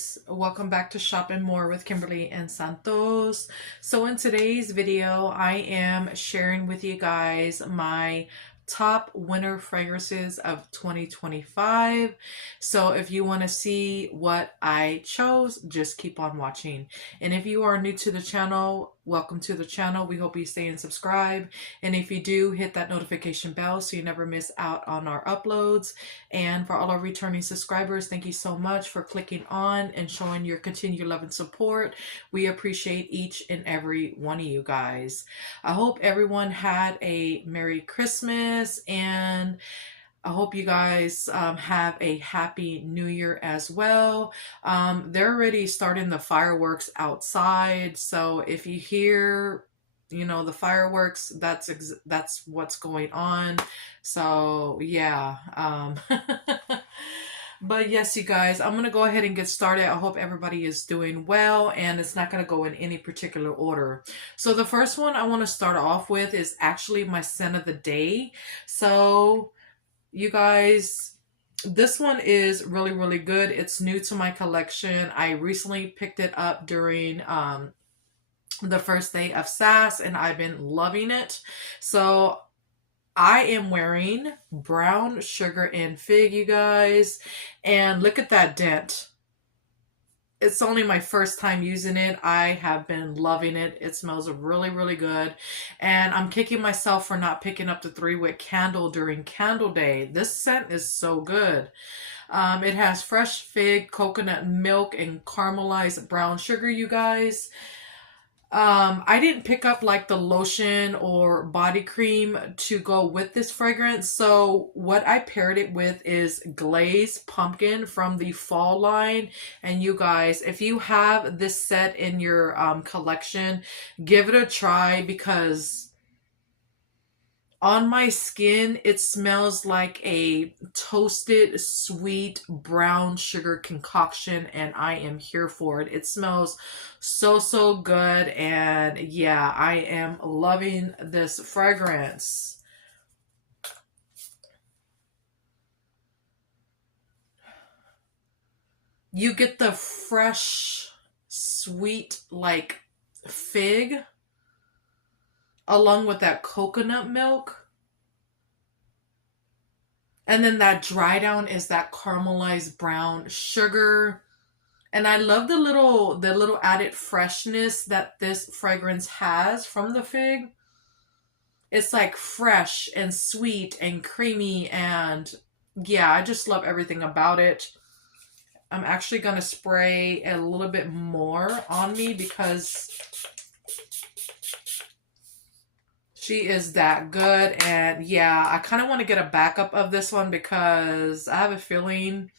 guys, welcome back to Shop and More with Kimberly and Santos. So in today's video, I am sharing with you guys my top winter fragrances of 2025. So if you want to see what I chose, just keep on watching. And if you are new to the channel, welcome to the channel. We hope you stay and subscribe. And if you do, hit that notification bell so you never miss out on our uploads. And for all our returning subscribers, thank you so much for clicking on and showing your continued love and support. We appreciate each and every one of you guys. I hope everyone had a Merry Christmas, and I hope you guys have a Happy New Year as well. They're already starting the fireworks outside, so if you hear, you know, the fireworks, that's what's going on. So yeah. But yes, you guys, I'm going to go ahead and get started. I hope everybody is doing well, and it's not going to go in any particular order. So the first one I want to start off with is actually my scent of the day. So you guys, this one is really, really good. It's new to my collection. I recently picked it up during the first day of SAS, and I've been loving it. So I am wearing Brown Sugar and Fig, you guys, and look at that dent. It's only my first time using it. I have been loving it. It smells really, really good. And I'm kicking myself for not picking up the 3-wick candle during Candle Day. This scent is so good. It has fresh fig, coconut milk, and caramelized brown sugar, you guys. I didn't pick up like the lotion or body cream to go with this fragrance. So what I paired it with is glazed pumpkin from the fall line. And you guys, if you have this set in your collection, give it a try, because on my skin, it smells like a toasted, sweet brown sugar concoction, and I am here for it. It smells so, so good, and yeah, I am loving this fragrance. You get the fresh, sweet, like fig, along with that coconut milk. And then that dry down is that caramelized brown sugar. And I love the little added freshness that this fragrance has from the fig. It's like fresh and sweet and creamy, and yeah, I just love everything about it. I'm actually going to spray a little bit more on me because she is that good. And yeah, I kind of want to get a backup of this one because I have a feeling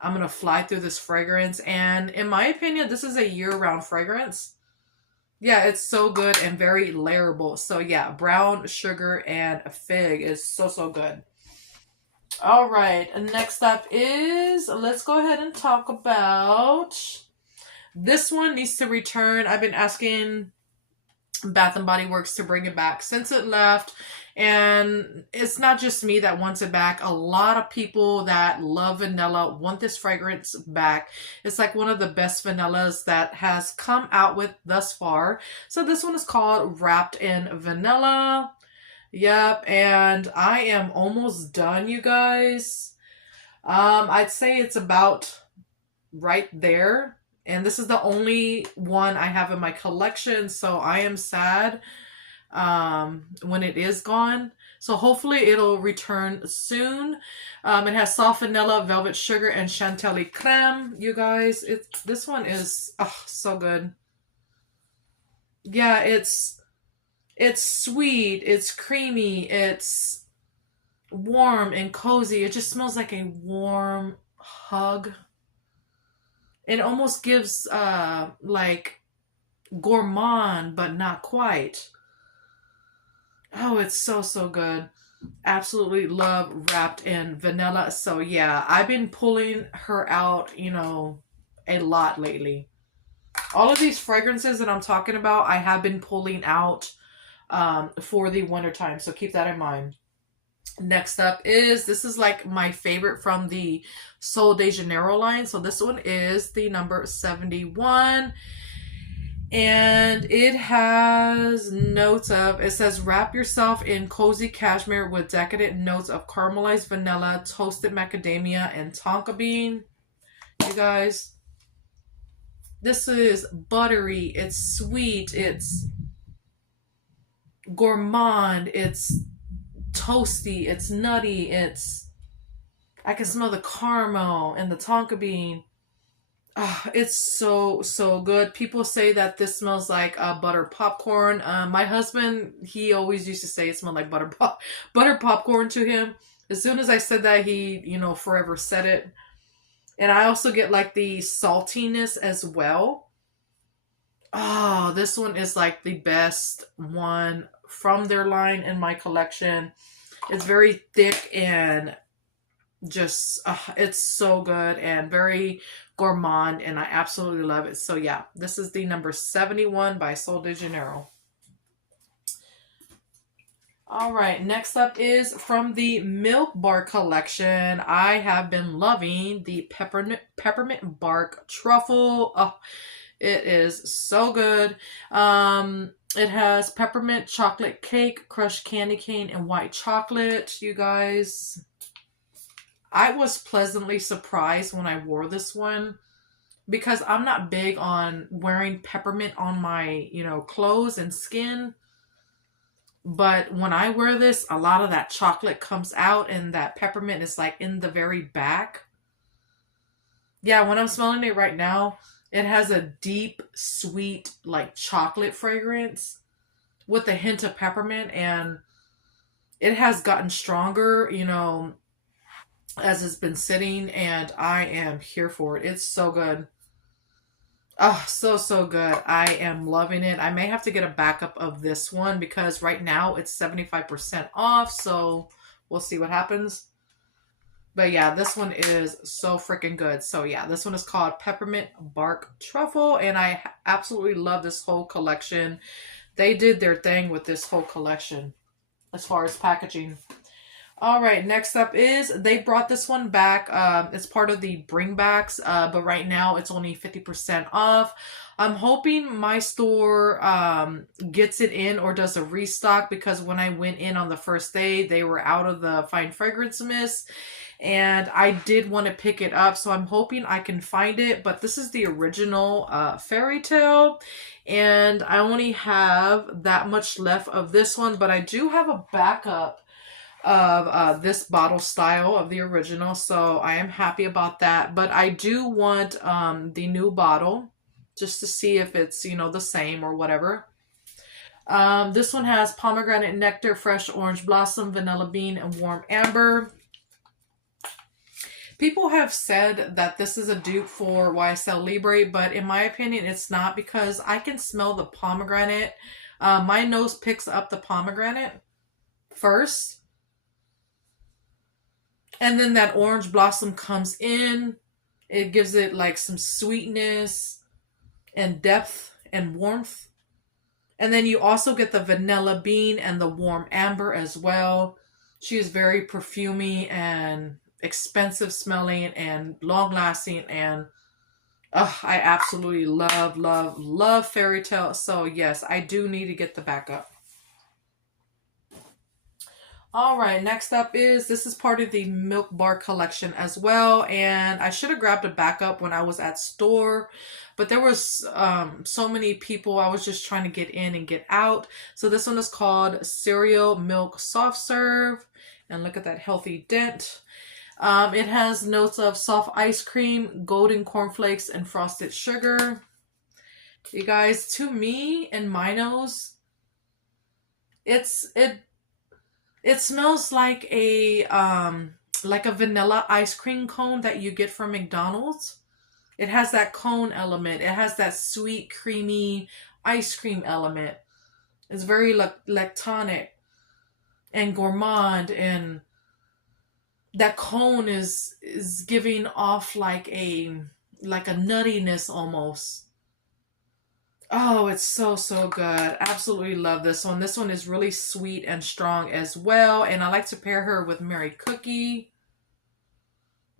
I'm going to fly through this fragrance. And in my opinion, this is a year-round fragrance. Yeah, it's so good and very layerable. So yeah, brown sugar and fig is so, so good. All right, next up is, let's go ahead and talk about, this one needs to return. I've been asking Bath and Body Works to bring it back since it left, and it's not just me that wants it back. A lot of people that love vanilla want this fragrance back. It's like one of the best vanillas that has come out with thus far. So this one is called Wrapped in Vanilla. Yep, and I am almost done, you guys. I'd say it's about right there. And this is the only one I have in my collection, so I am sad when it is gone. So hopefully it'll return soon. It has soft vanilla, velvet sugar, and chantilly creme. You guys, this one is so good. Yeah, it's sweet, it's creamy, it's warm and cozy. It just smells like a warm hug. It almost gives like gourmand, but not quite. Oh, it's so, so good. Absolutely love Wrapped in Vanilla. So yeah, I've been pulling her out, you know, a lot lately. All of these fragrances that I'm talking about, I have been pulling out for the winter time. So keep that in mind. Next up is, this is like my favorite from the Sol de Janeiro line. So this one is the number 71. And it has notes of, it says, wrap yourself in cozy cashmere with decadent notes of caramelized vanilla, toasted macadamia, and tonka bean. You guys, this is buttery, it's sweet, it's gourmand, it's toasty, it's nutty, I can smell the caramel and the tonka bean. It's so good. People say that this smells like butter popcorn. My husband, he always used to say it smelled like butter popcorn to him. As soon as I said that, he, forever said it. And I also get like the saltiness as well. Oh, this one is like the best one from their line in my collection. It's very thick and just, it's so good and very gourmand, and I absolutely love it. So yeah, this is the number 71 by Sol de Janeiro. All right, next up is from the Milk Bar collection. I have been loving the peppermint bark truffle. Oh, it is so good. It has peppermint chocolate cake, crushed candy cane, and white chocolate. You guys, I was pleasantly surprised when I wore this one, because I'm not big on wearing peppermint on my, clothes and skin. But when I wear this, a lot of that chocolate comes out, and that peppermint is like in the very back. Yeah, when I'm smelling it right now, it has a deep, sweet, like chocolate fragrance with a hint of peppermint, and it has gotten stronger, as it's been sitting, and I am here for it. It's so good. Oh, so good. I am loving it. I may have to get a backup of this one because right now it's 75% off, so we'll see what happens. But yeah, this one is so freaking good. So yeah, this one is called Peppermint Bark Truffle, and I absolutely love this whole collection. They did their thing with this whole collection as far as packaging. All right, next up is, they brought this one back. It's part of the bringbacks, but right now it's only 50% off. I'm hoping my store gets it in or does a restock, because when I went in on the first day, they were out of the fine fragrance mist, and I did want to pick it up, so I'm hoping I can find it. But this is the original Fairy Tale, and I only have that much left of this one, but I do have a backup of this bottle style of the original, so I am happy about that. But I do want the new bottle just to see if it's, the same or whatever. This one has pomegranate nectar, fresh orange blossom, vanilla bean, and warm amber. People have said that this is a dupe for YSL Libre, but in my opinion it's not, because I can smell the pomegranate. My nose picks up the pomegranate first, and then that orange blossom comes in. It gives it like some sweetness and depth and warmth. And then you also get the vanilla bean and the warm amber as well. She is very perfumey and expensive smelling and long lasting. And I absolutely love Fairy Tale. So yes, I do need to get the backup. All right, next up is, this is part of the Milk Bar collection as well, and I should have grabbed a backup when I was at store, but there was so many people, I was just trying to get in and get out. So this one is called Cereal Milk Soft Serve, and look at that healthy dent. It has notes of soft ice cream, golden cornflakes, and frosted sugar. You guys, to me and my nose, it smells like a vanilla ice cream cone that you get from McDonald's. It has that cone element. It has that sweet, creamy ice cream element. It's very lactonic and gourmand, and that cone is giving off like a nuttiness almost. Oh, it's so, so good. Absolutely love this one. This one is really sweet and strong as well. And I like to pair her with Mary Cookie.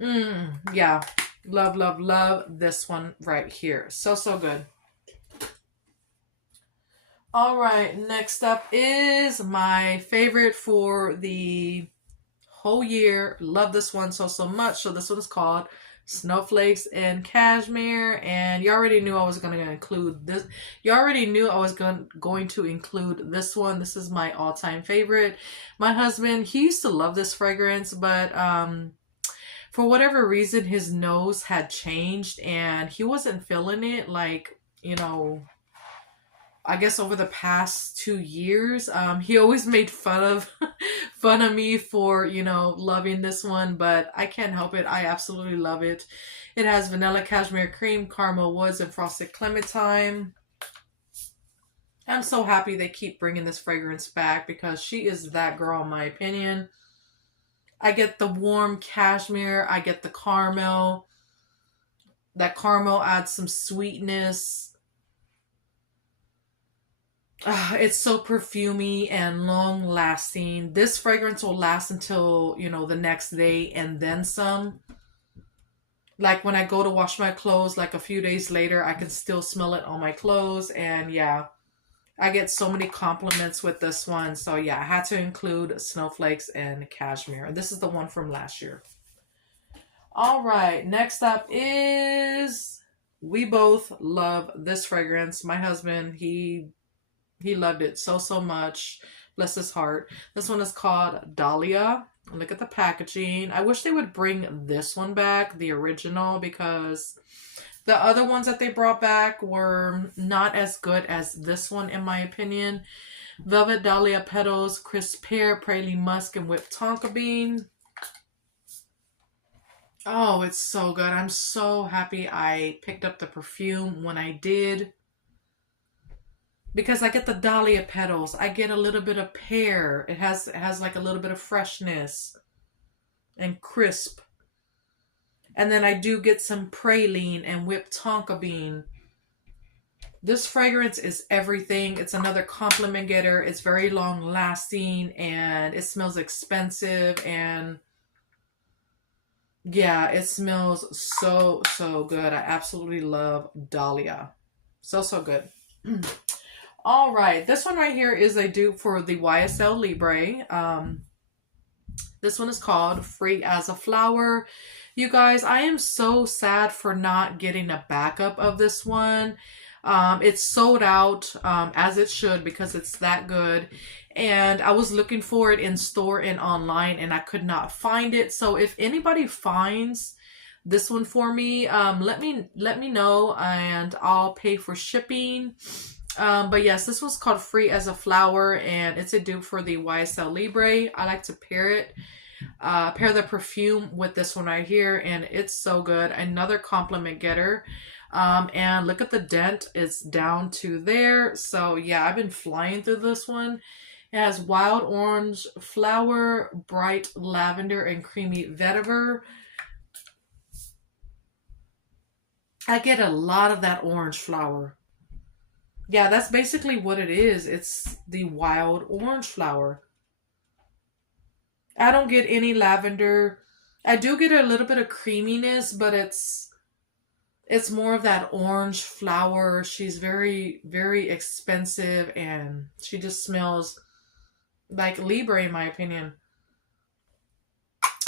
Yeah. Love, love, love this one right here. So, so good. All right. Next up is my favorite for the whole year. Love this one so, so much. So this one is called Snowflakes and Cashmere. And you already knew I was going to include this. You already knew I was going to include this one. This is my all-time favorite. My husband, he used to love this fragrance, but for whatever reason, his nose had changed and he wasn't feeling it, like, you know, I guess over the past 2 years. He always made fun of fun of me for, you know, loving this one, but I can't help it. I absolutely love it. It has vanilla cashmere cream, caramel woods, and frosted clementine. I'm so happy they keep bringing this fragrance back because she is that girl in my opinion. I get the warm cashmere. I get the caramel. That caramel adds some sweetness. It's so perfumey and long lasting. This fragrance will last until, you know, the next day and then some. Like when I go to wash my clothes, like a few days later, I can still smell it on my clothes. And yeah, I get so many compliments with this one. So yeah, I had to include Snowflakes and Cashmere. This is the one from last year. All right, next up is, we both love this fragrance. My husband, he loved it so, so much. Bless his heart. This one is called Dahlia. Look at the packaging. I wish they would bring this one back, the original, because the other ones that they brought back were not as good as this one, in my opinion. Velvet Dahlia petals, crisp pear, praline musk, and whipped tonka bean. Oh, it's so good. I'm so happy I picked up the perfume when I did. Because I get the dahlia petals. I get a little bit of pear. It has like a little bit of freshness and crisp. And then I do get some praline and whipped tonka bean. This fragrance is everything. It's another compliment getter. It's very long lasting and it smells expensive, and yeah, it smells so, so good. I absolutely love Dahlia. So, so good. All right. This one right here is a dupe for the YSL Libre. This one is called Free as a Flower. You guys, I am so sad for not getting a backup of this one. It's sold out, as it should, because it's that good. And I was looking for it in store and online and I could not find it. So if anybody finds this one for me, let me know and I'll pay for shipping. But yes, this was called Free as a Flower and it's a dupe for the YSL Libre. I like to pair the perfume with this one right here and it's so good. Another compliment getter. And look at the dent, it's down to there. So yeah, I've been flying through this one. It has wild orange flower, bright lavender, and creamy vetiver. I get a lot of that orange flower. Yeah, that's basically what it is. It's the wild orange flower. I don't get any lavender. I do get a little bit of creaminess, but it's more of that orange flower. She's very, very expensive and she just smells like Libre in my opinion.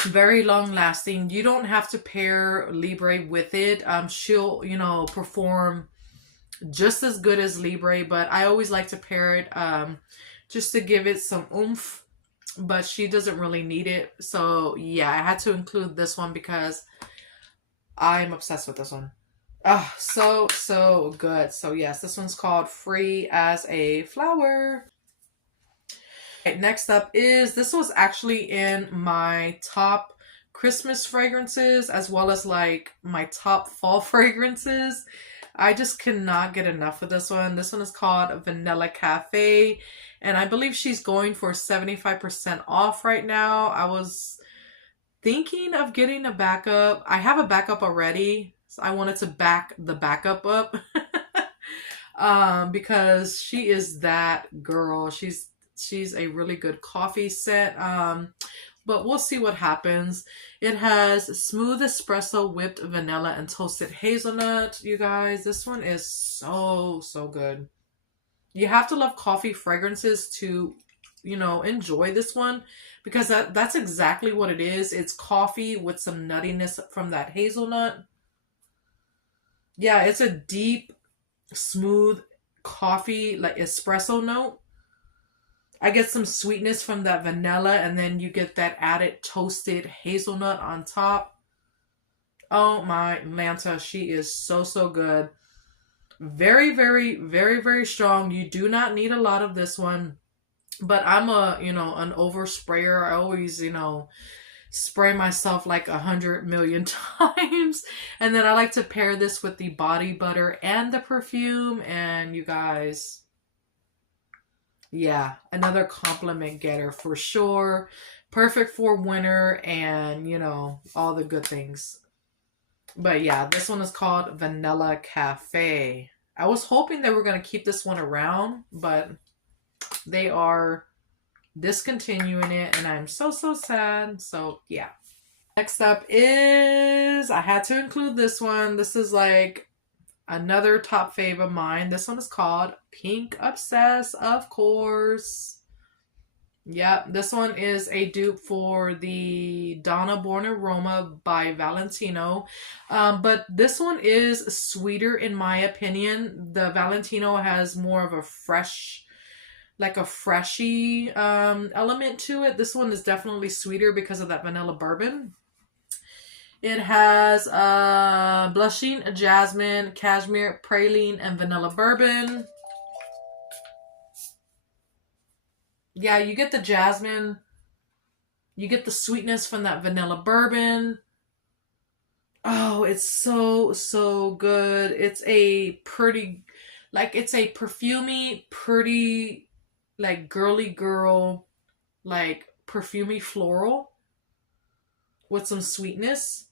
Very long lasting. You don't have to pair Libre with it. She'll, you know, perform just as good as Libre, but I always like to pair it just to give it some oomph, but she doesn't really need it. So yeah, I had to include this one because I'm obsessed with this one. Oh, so, so good. So yes, this one's called Free as a Flower. Right, next up is, this was actually in my top Christmas fragrances as well as like my top fall fragrances. I just cannot get enough of this one. This one is called Vanilla Cafe and I believe she's going for 75% off right now. I was thinking of getting a backup. I have a backup already. So I wanted to back the backup up. because she is that girl. She's a really good coffee scent. But we'll see what happens. It has smooth espresso, whipped vanilla, and toasted hazelnut. You guys, this one is so good. You have to love coffee fragrances to, enjoy this one, because that's exactly what it is. It's coffee with some nuttiness from that hazelnut. Yeah, it's a deep, smooth coffee, like espresso note. I get some sweetness from that vanilla, and then you get that added toasted hazelnut on top. Oh my Lanta, she is so good. Very, very, very, very strong. You do not need a lot of this one. But I'm an over sprayer. I always, spray myself like 100 million times. And then I like to pair this with the body butter and the perfume. And you guys, yeah, another compliment getter for sure. Perfect for winter and, all the good things. But yeah, this one is called Vanilla Cafe. I was hoping they were going to keep this one around, but they are discontinuing it, and I'm so sad. So yeah. Next up is, I had to include this one. This is like another top fave of mine. This one is called Pink Obsess, of course. Yeah, this one is a dupe for the Donna Born Aroma by Valentino. But this one is sweeter in my opinion. The Valentino has more of a fresh, like a freshy element to it. This one is definitely sweeter because of that vanilla bourbon. It has blushing jasmine, cashmere, praline, and vanilla bourbon. Yeah, you get the jasmine. You get the sweetness from that vanilla bourbon. Oh, it's so good. It's a pretty, like, it's a perfumey, pretty, like, girly girl, like, perfumey floral with some sweetness.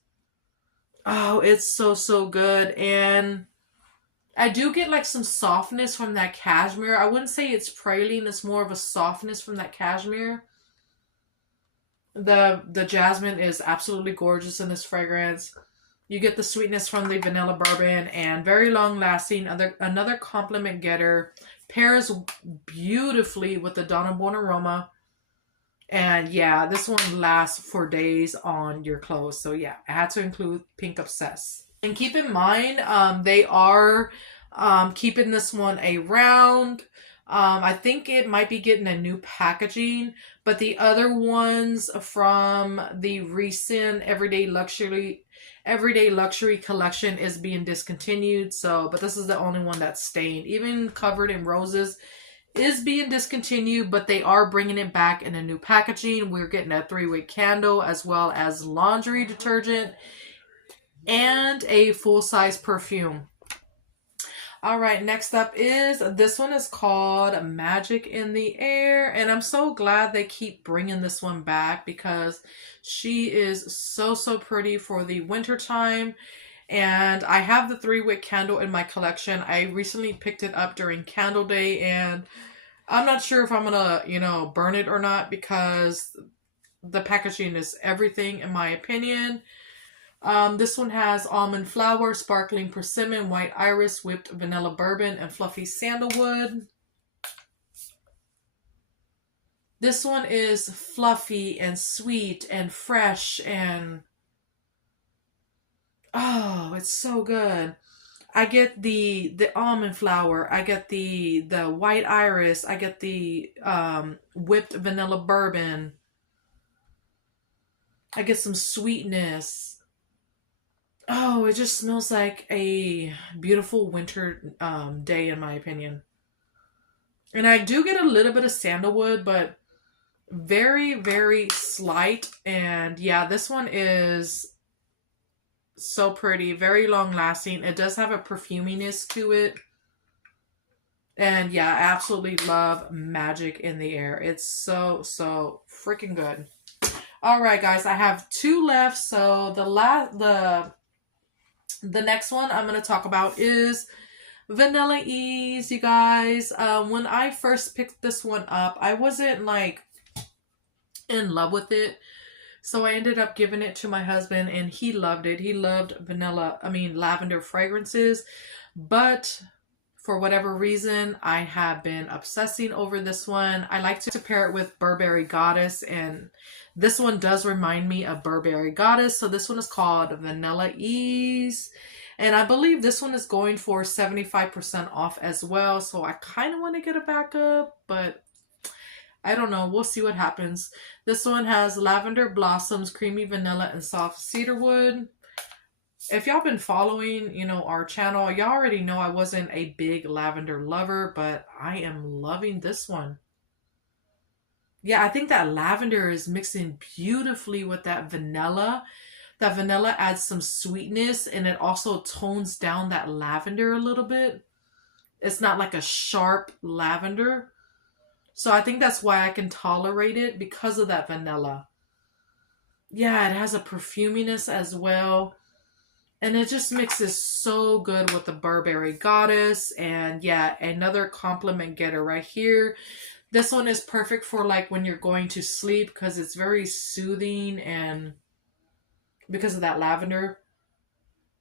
Oh, it's so good. And I do get like some softness from that cashmere. I wouldn't say it's praline. It's more of a softness from that cashmere. The jasmine is absolutely gorgeous in this fragrance. You get the sweetness from the vanilla bourbon, and very long lasting. Another compliment getter. Pairs beautifully with the Donna Born Aroma. And yeah, this one lasts for days on your clothes. So yeah, I had to include Pink Obsess. And keep in mind, they are keeping this one around. I think it might be getting a new packaging, but the other ones from the recent Everyday Luxury collection is being discontinued. So, but this is the only one that's staying. Even Covered in Roses is being discontinued, but they are bringing it back in a new packaging. We're getting a 3-wick candle, as well as laundry detergent and a full-size perfume. All right, next up is, this one is called Magic in the Air, and I'm so glad they keep bringing this one back because she is so pretty for the winter time. And I have the 3-wick candle in my collection. I recently picked it up during Candle Day, and I'm not sure if I'm gonna, burn it or not, because the packaging is everything in my opinion. This one has almond flower, sparkling persimmon, white iris, whipped vanilla bourbon, and fluffy sandalwood. This one is fluffy and sweet and fresh, and oh, it's so good. I get the almond flower, I get the white iris, I get the whipped vanilla bourbon. I get some sweetness. Oh, it just smells like a beautiful winter day, in my opinion. And I do get a little bit of sandalwood, but very slight. And yeah, this one is so pretty, very long lasting. It does have a perfuminess to it. And yeah, I absolutely love Magic in the Air. It's so freaking good. All right, guys, I have 2 left. So the next one I'm going to talk about is Vanilla Ease, you guys. When I first picked this one up, I wasn't like in love with it. So I ended up giving it to my husband and he loved it. He loved lavender fragrances. But for whatever reason, I have been obsessing over this one. I like to pair it with Burberry Goddess, and this one does remind me of Burberry Goddess. So this one is called Vanilla Ease. And I believe this one is going for 75% off as well. So I kind of want to get a backup, but I don't know. We'll see what happens. This one has lavender blossoms, creamy vanilla, and soft cedarwood. If y'all been following, our channel, y'all already know I wasn't a big lavender lover, but I am loving this one. Yeah, I think that lavender is mixing beautifully with that vanilla. That vanilla adds some sweetness and it also tones down that lavender a little bit. It's not like a sharp lavender. So I think that's why I can tolerate it, because of that vanilla. Yeah, it has a perfuminess as well. And it just mixes so good with the Burberry Goddess. And yeah, another compliment getter right here. This one is perfect for like when you're going to sleep, because it's very soothing, and because of that lavender.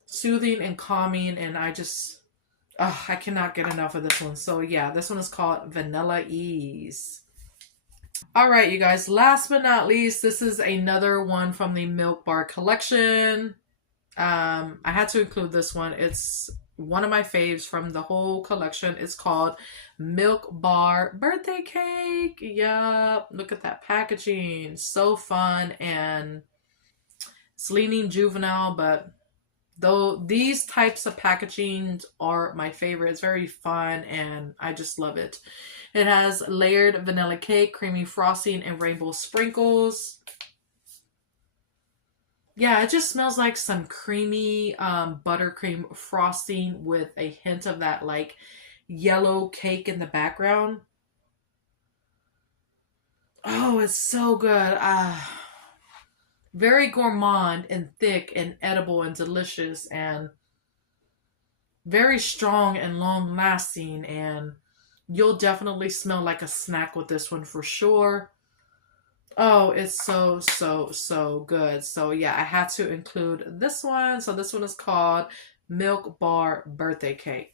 Soothing and calming, and I cannot get enough of this one. So yeah, this one is called Vanilla Ease. All right, you guys, last but not least, this is another one from the Milk Bar collection. I had to include this one. It's one of my faves from the whole collection. It's called Milk Bar Birthday Cake. Yup, look at that packaging. So fun, and it's leaning juvenile, but though these types of packaging are my favorite. It's very fun and I just love it. It has layered vanilla cake, creamy frosting, and rainbow sprinkles. Yeah, it just smells like some creamy buttercream frosting with a hint of that like yellow cake in the background. Oh, it's so good. Very gourmand and thick and edible and delicious and very strong and long lasting, and you'll definitely smell like a snack with this one for sure. Oh, it's so, so, so good. So yeah, I had to include this one. So this one is called Milk Bar Birthday Cake.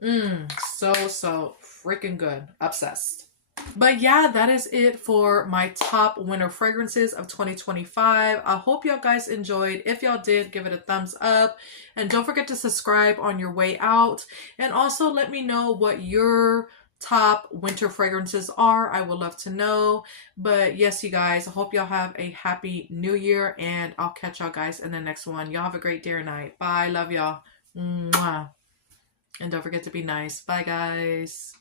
So, so freaking good. Obsessed. But yeah, that is it for my top winter fragrances of 2025. I hope y'all guys enjoyed. If y'all did, give it a thumbs up. And don't forget to subscribe on your way out. And also let me know what your top winter fragrances are. I would love to know. But yes, you guys, I hope y'all have a happy new year. And I'll catch y'all guys in the next one. Y'all have a great day or night. Bye. Love y'all. Mwah. And don't forget to be nice. Bye, guys.